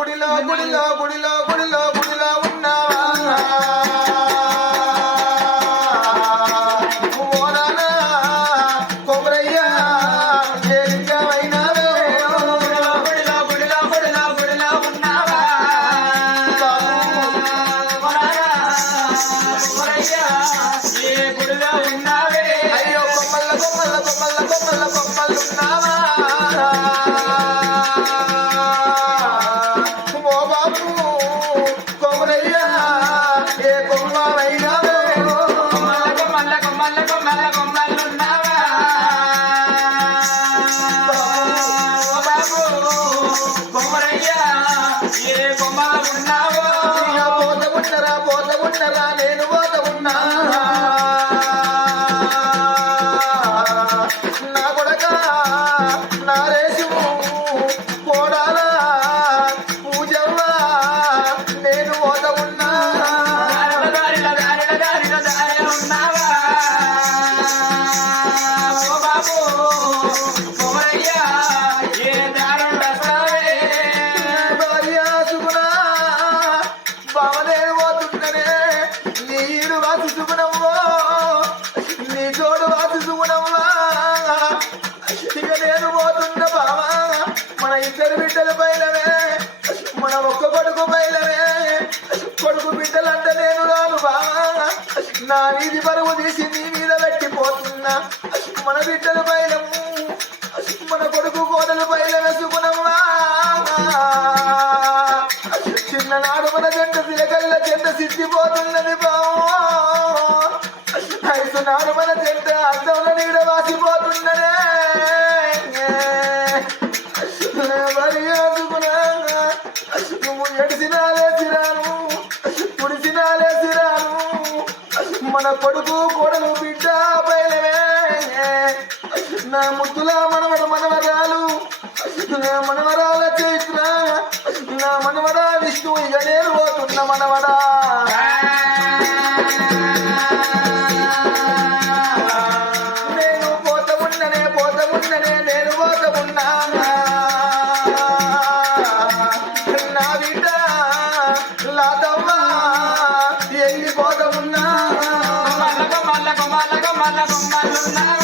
గుడిలో గుడిలో గుడిలో గుడిలో. పోత ఉన్నరా పోత ఉన్నరా నేను పోత ఉన్నా నా కొడక నా రేషము కోడాల పూజవ్వ నేను పోత ఉన్నా ఉన్నావా బావనేరు నీరు వాసు సుగుణవ్వో నీ తోడు వాసు సుగుణవ్వా ఇక నేను పోతున్న బావా మన ఇద్దరు బిడ్డల పైలవే మన ఒక్క కొడుకు పైలవే కొడుకు బిడ్డలంటే నేను రాను బావా. నా నీది పరువు తీసి నీ మీద పెట్టిపోతున్నా మన బిడ్డల పైలము ఐదు మన జంట అర్థంలో నీడ వాసిపోతున్నదే. మరి అందుకున్నా నువ్వు ఎడిసినా మన కొడుకు కోడలు బిడ్డ బయలవే. నా ముద్దుల మనవడు మనవరాలు నా మనవరాల చైత్ర నా మనవడా విష్ణు ఇక నేను పోతున్న మనవరా la bomba,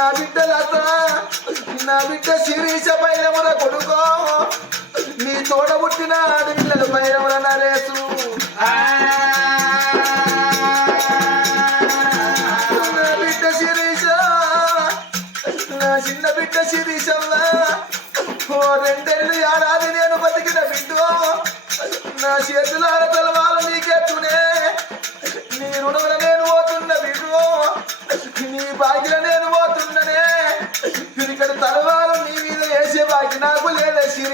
నా బిడ్డలత నా బిడ్డ శిరీష పైరముల కొడుకో. నీ తోడ పుట్టిన ఆడపిల్లలు పైరముల నరేసు. నా బిడ్డ శిరీష నా చిన్న బిడ్డ శిరీషమ్మ. ఓ రెండేళ్ళు ఏడాది నేను బతికిన బిడ్డో. నా చేతుల తలవాలు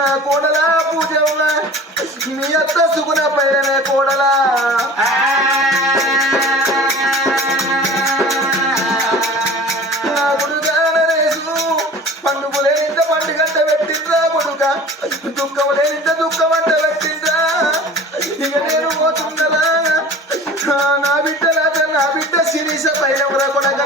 నా కోడల పూజ నీ అత్త సుగుణ పైన కోడలా. గుడుగా నరేసు పండుగ లేనింత పండుగంట పెట్టిండ్రా కొడుక. దుఃఖం లేనింత దుఃఖం అంట పెట్టిండ్రా. ఇక నేను పోతున్నదా నా బిడ్డ నా బిడ్డ శిరీష పైన కొడక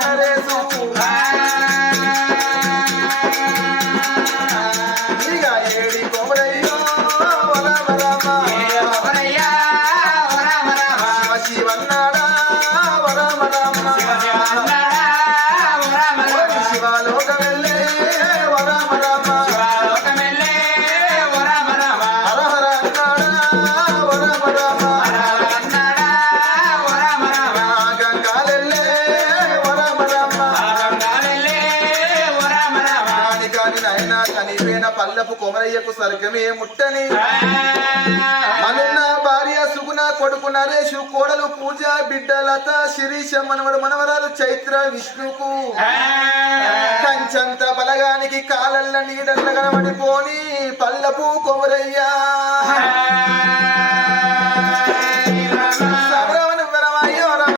పల్లపు కొమరయ్యకు సరకమే ముట్టని. భార్య సుగుణ కొడుకు నరేషు కోడలు పూజ బిడ్డ లత శిరీష మనవడు మనవరాలు చైత్ర విష్ణుకు. కంచంత బలగానికి కాలల్ల నీడల్ల కనబడిపోని పల్లపు కొమరయ్యా.